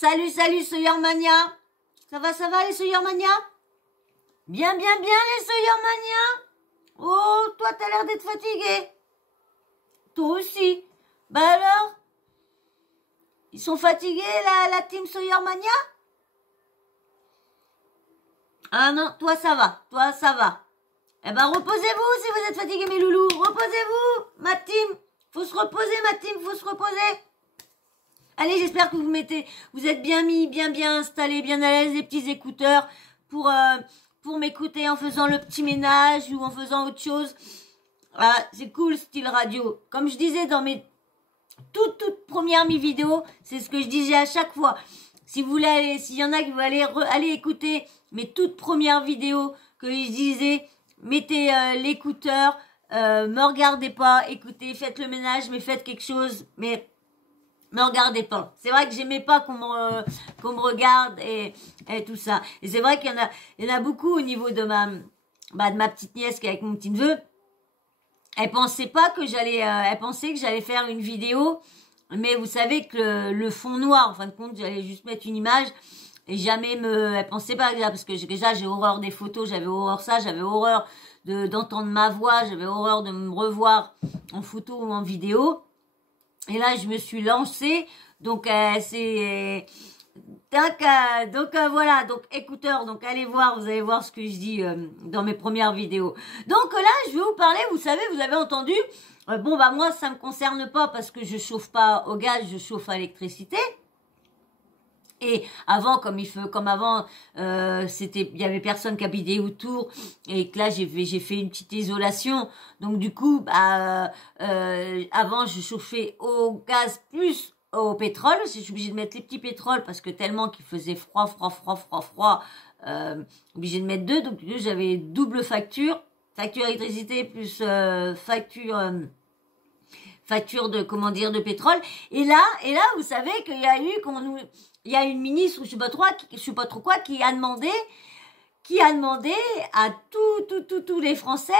Salut, salut Soyermania. Ça va les Soyermania? Bien, bien, bien les Soyermania. Oh, toi t'as l'air d'être fatigué. Toi aussi. Bah alors? Ils sont fatigués la team Soyermania? Ah non, toi ça va. Eh ben reposez-vous si vous êtes fatigués mes loulous. Reposez-vous, ma team. Faut se reposer ma team, faut se reposer. Allez, j'espère que vous êtes bien mis, bien installés, bien à l'aise, les petits écouteurs pour m'écouter en faisant le petit ménage ou en faisant autre chose. Ah, c'est cool, style radio. Comme je disais dans mes toutes premières vidéos, c'est ce que je disais à chaque fois. Si vous voulez s'il y en a qui veulent aller écouter mes toutes premières vidéos que je disais, mettez l'écouteur, me regardez pas, écoutez, faites le ménage, mais faites quelque chose, mais me regardez pas. C'est vrai que j'aimais pas qu'on me regarde et tout ça. Et c'est vrai qu'il y en a beaucoup au niveau de ma petite nièce qui est avec mon petit neveu. Elle pensait que j'allais faire une vidéo, mais vous savez que le fond noir, en fin de compte, j'allais juste mettre une image et elle pensait pas déjà, parce que déjà j'ai horreur des photos, j'avais horreur ça, j'avais horreur d'entendre ma voix, j'avais horreur de me revoir en photo ou en vidéo. Et là, je me suis lancée, donc voilà, donc écouteurs, donc allez voir, vous allez voir ce que je dis dans mes premières vidéos. Donc là, je vais vous parler, vous savez, vous avez entendu, bon bah moi ça me concerne pas parce que je chauffe pas au gaz, je chauffe à l'électricité. Et avant, comme avant, il y avait personne qui habitait autour, et que là j'ai fait une petite isolation. Donc du coup, avant je chauffais au gaz plus au pétrole. Je suis obligée de mettre les petits pétroles parce que tellement qu'il faisait froid, obligée de mettre deux. Donc j'avais double facture électricité plus facture de de pétrole. Et là, vous savez qu'il y a eu il y a une ministre, je sais pas trop quoi, qui a demandé à tous les Français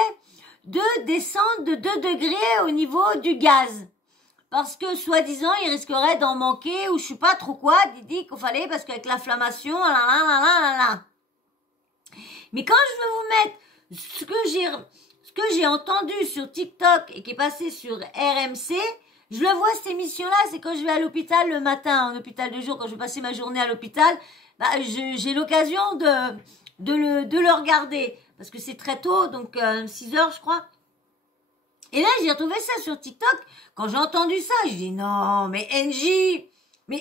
de descendre de 2 degrés au niveau du gaz. Parce que, soi-disant, ils risqueraient d'en manquer, ou je sais pas trop quoi, il dit qu'il fallait, parce qu'avec l'inflammation, Mais quand je vais vous mettre ce que j'ai entendu sur TikTok et qui est passé sur RMC, je le vois cette émission-là, c'est quand je vais à l'hôpital le matin, en hôpital de jour, quand je vais passer ma journée à l'hôpital, bah, j'ai l'occasion de le regarder. Parce que c'est très tôt, donc 6 heures, je crois. Et là, j'ai retrouvé ça sur TikTok. Quand j'ai entendu ça, je dis non, mais NJ. De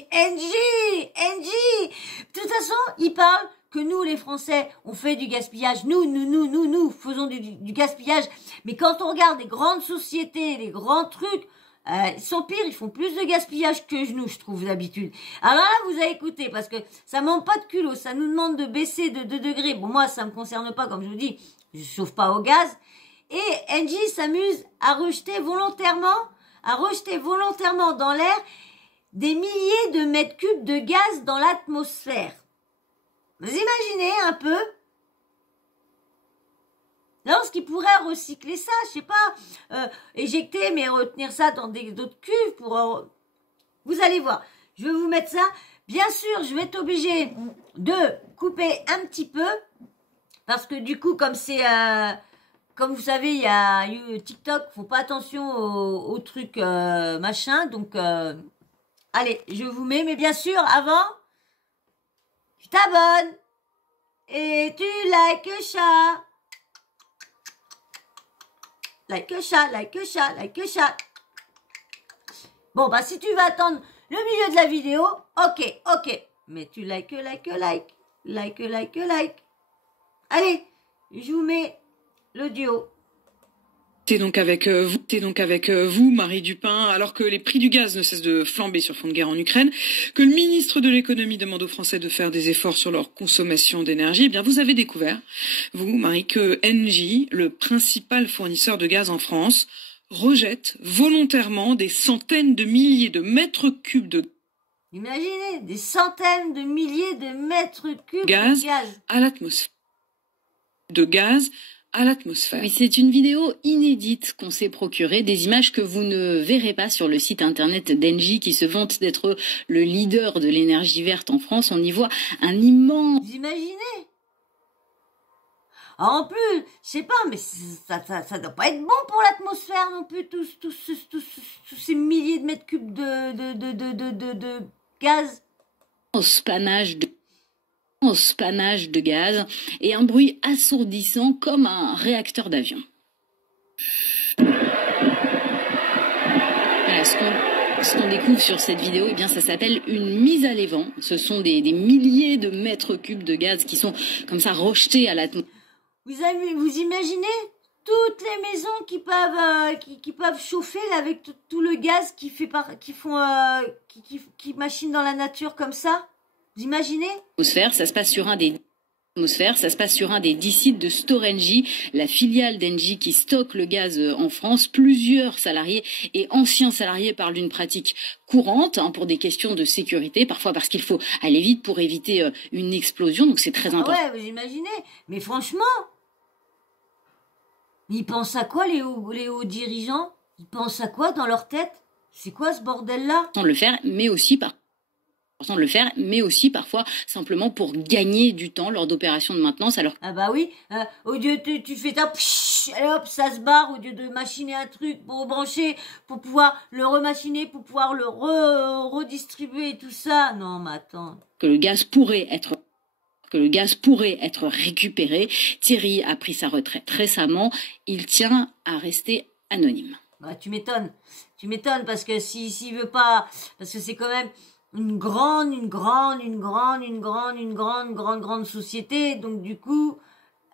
toute façon, il parle que nous, les Français, on fait du gaspillage. Nous faisons du gaspillage. Mais quand on regarde les grandes sociétés, les grands trucs, ils sont pires, ils font plus de gaspillage que nous, je trouve, d'habitude. Alors là, vous avez écouté, parce que ça manque pas de culot, ça nous demande de baisser de 2 degrés. Bon, moi, ça me concerne pas, comme je vous dis, je chauffe pas au gaz. Et Engie s'amuse à rejeter volontairement dans l'air des milliers de mètres cubes de gaz dans l'atmosphère. Vous imaginez un peu? Lorsqu'ils pourraient recycler ça, je sais pas, éjecter, mais retenir ça dans d'autres cuves pour... Vous allez voir, je vais vous mettre ça. Bien sûr, je vais être obligée de couper un petit peu, parce que du coup, comme c'est... comme vous savez, il y a TikTok, faut pas attention aux trucs machin, donc... allez, je vous mets, mais bien sûr, avant, tu t'abonnes et tu likes ça. Like ça. Bon, bah, si tu veux attendre le milieu de la vidéo, ok. Mais tu like. Allez, je vous mets l'audio. T'es donc avec vous, Marie Dupin, alors que les prix du gaz ne cessent de flamber sur fond de guerre en Ukraine, que le ministre de l'économie demande aux Français de faire des efforts sur leur consommation d'énergie. Eh bien, vous avez découvert, vous, Marie, que Engie, le principal fournisseur de gaz en France, rejette volontairement des centaines de milliers de mètres cubes de Imaginez, des centaines de milliers de mètres cubes gaz de gaz à l'atmosphère. De gaz à l'atmosphère. Oui, c'est une vidéo inédite qu'on s'est procurée, des images que vous ne verrez pas sur le site internet d'Engie qui se vante d'être le leader de l'énergie verte en France. On y voit un immense... Vous imaginez? En plus, je sais pas, mais ça doit pas être bon pour l'atmosphère non plus, tous ces milliers de mètres cubes de gaz. Panache de gaz et un bruit assourdissant comme un réacteur d'avion. Voilà, ce qu'on découvre sur cette vidéo, eh bien, ça s'appelle une mise à l'évent. Ce sont des milliers de mètres cubes de gaz qui sont comme ça rejetés à l'atmosphère. Vous imaginez toutes les maisons qui peuvent chauffer là, avec tout le gaz qui machine dans la nature comme ça? Vous imaginez? Ça se passe sur un des sites de Storengy, la filiale d'Engie qui stocke le gaz en France. Plusieurs salariés et anciens salariés parlent d'une pratique courante pour des questions de sécurité, parfois parce qu'il faut aller vite pour éviter une explosion, donc c'est très important. Ouais, vous imaginez? Mais franchement, ils pensent à quoi les hauts dirigeants? Ils pensent à quoi dans leur tête? C'est quoi ce bordel-là? Sans le faire, mais aussi parfois simplement pour gagner du temps lors d'opérations de maintenance. Alors ah bah oui, au lieu de tu fais ta allez hop, ça se barre, au lieu de machiner un truc pour brancher, pour pouvoir le remachiner, pour pouvoir le redistribuer et tout ça. Non mais attends. Que le gaz pourrait être récupéré. Thierry a pris sa retraite récemment. Il tient à rester anonyme. Bah, tu m'étonnes parce que s'il veut pas, parce que c'est quand même une grande société, donc du coup,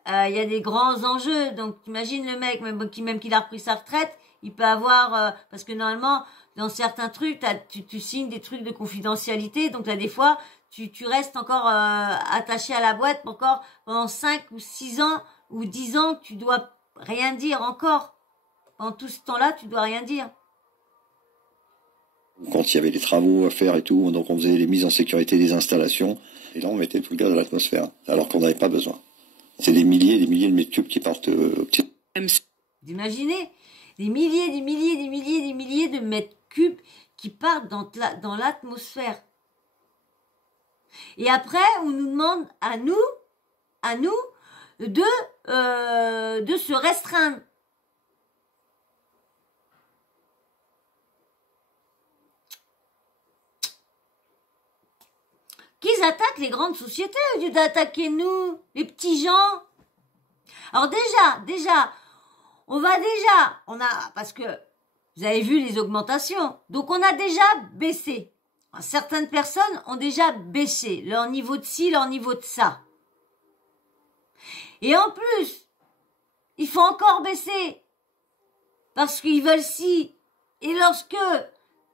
il y a des grands enjeux. Donc t'imagines le mec, même qu'il a repris sa retraite, il peut avoir, parce que normalement, dans certains trucs, tu signes des trucs de confidentialité, donc là des fois, tu restes encore attaché à la boîte encore pendant 5 ou 6 ans ou 10 ans, tu dois rien dire encore. Pendant tout ce temps-là, tu dois rien dire. Quand il y avait des travaux à faire et tout, donc on faisait les mises en sécurité des installations, et là on mettait tout le gaz dans l'atmosphère, alors qu'on n'avait pas besoin. C'est des milliers de mètres cubes qui partent au petit... Vous imaginez des milliers de mètres cubes qui partent dans l'atmosphère. Et après, on nous demande à nous de se restreindre. Qu'ils attaquent les grandes sociétés au lieu d'attaquer nous, les petits gens. Alors déjà, parce que vous avez vu les augmentations, donc on a déjà baissé. Certaines personnes ont déjà baissé leur niveau de ci, leur niveau de ça. Et en plus, il faut encore baisser. Parce qu'ils veulent ci. Et lorsque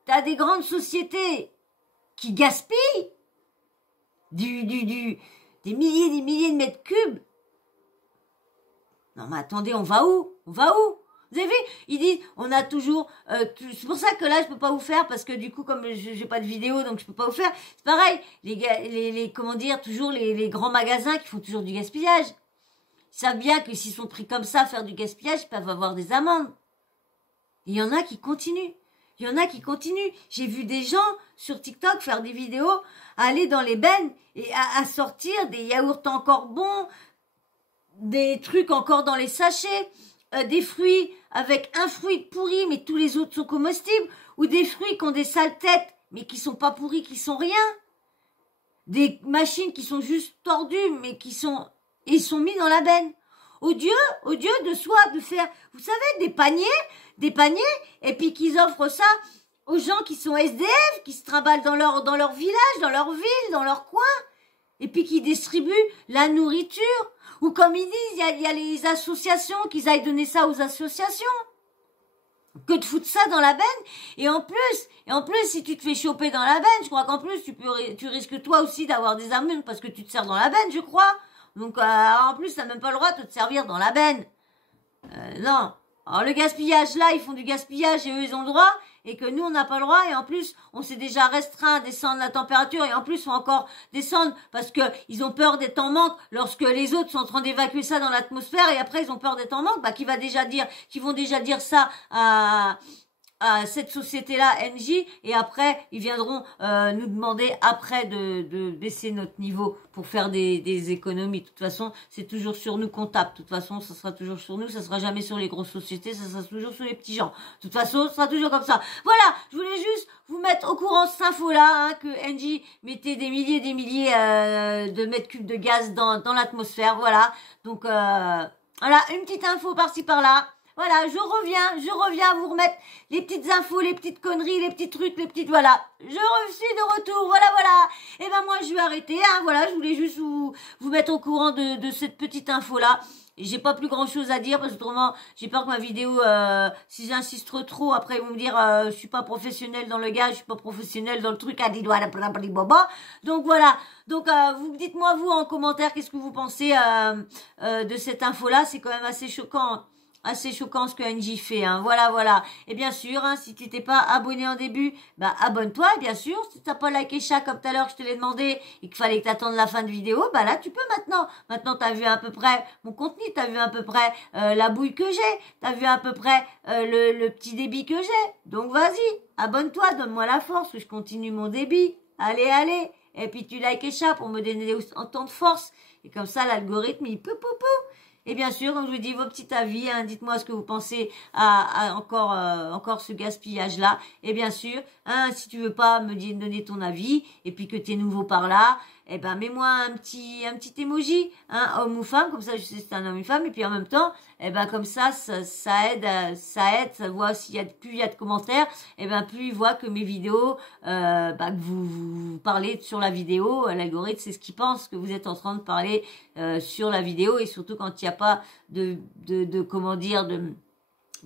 tu as des grandes sociétés qui gaspillent des milliers de mètres cubes. Non mais attendez, on va où? Vous avez vu? Ils disent, on a toujours... c'est pour ça que là, je peux pas vous faire, parce que du coup, comme j'ai pas de vidéo, donc je peux pas vous faire. C'est pareil, comment dire, toujours les grands magasins qui font toujours du gaspillage. Ils savent bien que s'ils sont pris comme ça à faire du gaspillage, ils peuvent avoir des amendes. Et il y en a qui continuent. J'ai vu des gens sur TikTok faire des vidéos, aller dans les bennes et à sortir des yaourts encore bons, des trucs encore dans les sachets, des fruits avec un fruit pourri mais tous les autres sont comestibles, ou des fruits qui ont des sales têtes mais qui sont pas pourris, qui sont rien, des machines qui sont juste tordues mais ils sont mis dans la benne. Au Dieu de faire, vous savez, des paniers, et puis qu'ils offrent ça aux gens qui sont SDF, qui se trimballent dans leur village, dans leur ville, dans leur coin, et puis qui distribuent la nourriture. Ou comme ils disent, il y a les associations, qu'ils aillent donner ça aux associations. Que de foutre ça dans la benne. Et en plus, si tu te fais choper dans la benne, je crois qu'en plus, tu risques toi aussi d'avoir des amendes parce que tu te sers dans la benne, je crois. Donc, en plus, t'as même pas le droit de te servir dans la benne. Non. Alors, le gaspillage, là, ils font du gaspillage et eux, ils ont le droit. et que nous, on n'a pas le droit. Et en plus, on s'est déjà restreint à descendre la température. Et en plus, on va encore descendre parce que ils ont peur d'être en manque lorsque les autres sont en train d'évacuer ça dans l'atmosphère. Et après, ils ont peur d'être en manque. Bah, qui vont déjà dire ça à cette société-là, NJ, et après, ils viendront nous demander après de baisser notre niveau pour faire des économies. De toute façon, c'est toujours sur nous qu'on tape. De toute façon, ça sera toujours sur nous, ça sera jamais sur les grosses sociétés, ça sera toujours sur les petits gens. De toute façon, ça sera toujours comme ça. Voilà, je voulais juste vous mettre au courant cette info-là, hein, que NJ mettait des milliers de mètres cubes de gaz dans l'atmosphère. Voilà, donc voilà, une petite info par-ci par-là. Voilà, je reviens à vous remettre les petites infos, les petites conneries, les petits trucs, les petites, voilà. Je suis de retour, voilà. Et ben moi, je vais arrêter, hein, voilà, je voulais juste vous mettre au courant de cette petite info-là. J'ai pas plus grand chose à dire parce que autrement, j'ai peur que ma vidéo, si j'insiste trop, après ils vont me dire, je suis pas professionnelle dans le gars, je suis pas professionnelle dans le truc, donc voilà. Donc, vous dites-moi, vous, en commentaire, qu'est-ce que vous pensez, de cette info-là. C'est quand même assez choquant ce que NJ fait, hein. Voilà. Et bien sûr, hein, si tu t'es pas abonné en début, bah abonne-toi, bien sûr. Si t'as pas liké chat comme tout à l'heure, je te l'ai demandé et qu'il fallait que t'attendes la fin de vidéo, bah là tu peux maintenant. Maintenant t'as vu à peu près mon contenu, t'as vu à peu près la bouille que j'ai, t'as vu à peu près le petit débit que j'ai. Donc vas-y, abonne-toi, donne-moi la force que je continue mon débit. Allez. Et puis tu likes chat pour me donner autant de force. Et comme ça l'algorithme il pou. Et bien sûr, comme je vous dis, vos petits avis, hein, dites-moi ce que vous pensez à encore ce gaspillage-là. Et bien sûr, hein, si tu veux pas me donner ton avis, et puis que tu es nouveau par là, eh ben mets-moi un petit emoji, hein, homme ou femme, comme ça je sais si c'est un homme ou une femme, et puis en même temps, eh ben comme ça aide, ça voit plus il y a de commentaires, eh ben plus il voit que mes vidéos, que vous parlez sur la vidéo, l'algorithme c'est ce qu'il pense que vous êtes en train de parler sur la vidéo, et surtout quand il n'y a pas de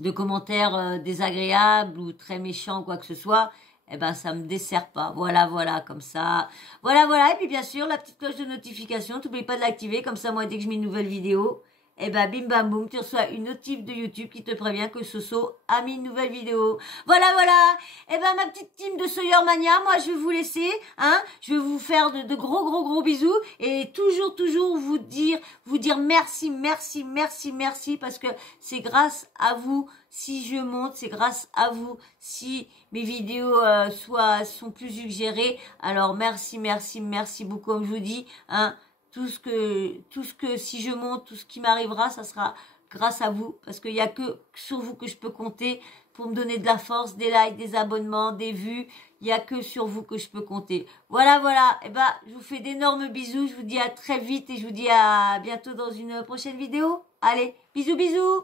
commentaires désagréables ou très méchants ou quoi que ce soit. Eh ben, ça me dessert pas. Voilà, comme ça. Voilà. Et puis, bien sûr, la petite cloche de notification. N'oublie pas de l'activer. Comme ça, moi, dès que je mets une nouvelle vidéo, eh ben, bim bam boum, tu reçois une notif de YouTube qui te prévient que Soso a mis une nouvelle vidéo. Voilà. Eh ben, ma petite team de Sawyer Mania, moi, je vais vous laisser, hein. Je vais vous faire de gros bisous et toujours vous dire merci, parce que c'est grâce à vous si je monte, c'est grâce à vous si mes vidéos sont plus suggérées. Alors, merci beaucoup, comme je vous dis, hein. Tout ce que si je monte, tout ce qui m'arrivera, ça sera grâce à vous. Parce qu'il n'y a que sur vous que je peux compter pour me donner de la force, des likes, des abonnements, des vues. Il n'y a que sur vous que je peux compter. Voilà. Et ben, je vous fais d'énormes bisous. Je vous dis à très vite et je vous dis à bientôt dans une prochaine vidéo. Allez, bisous.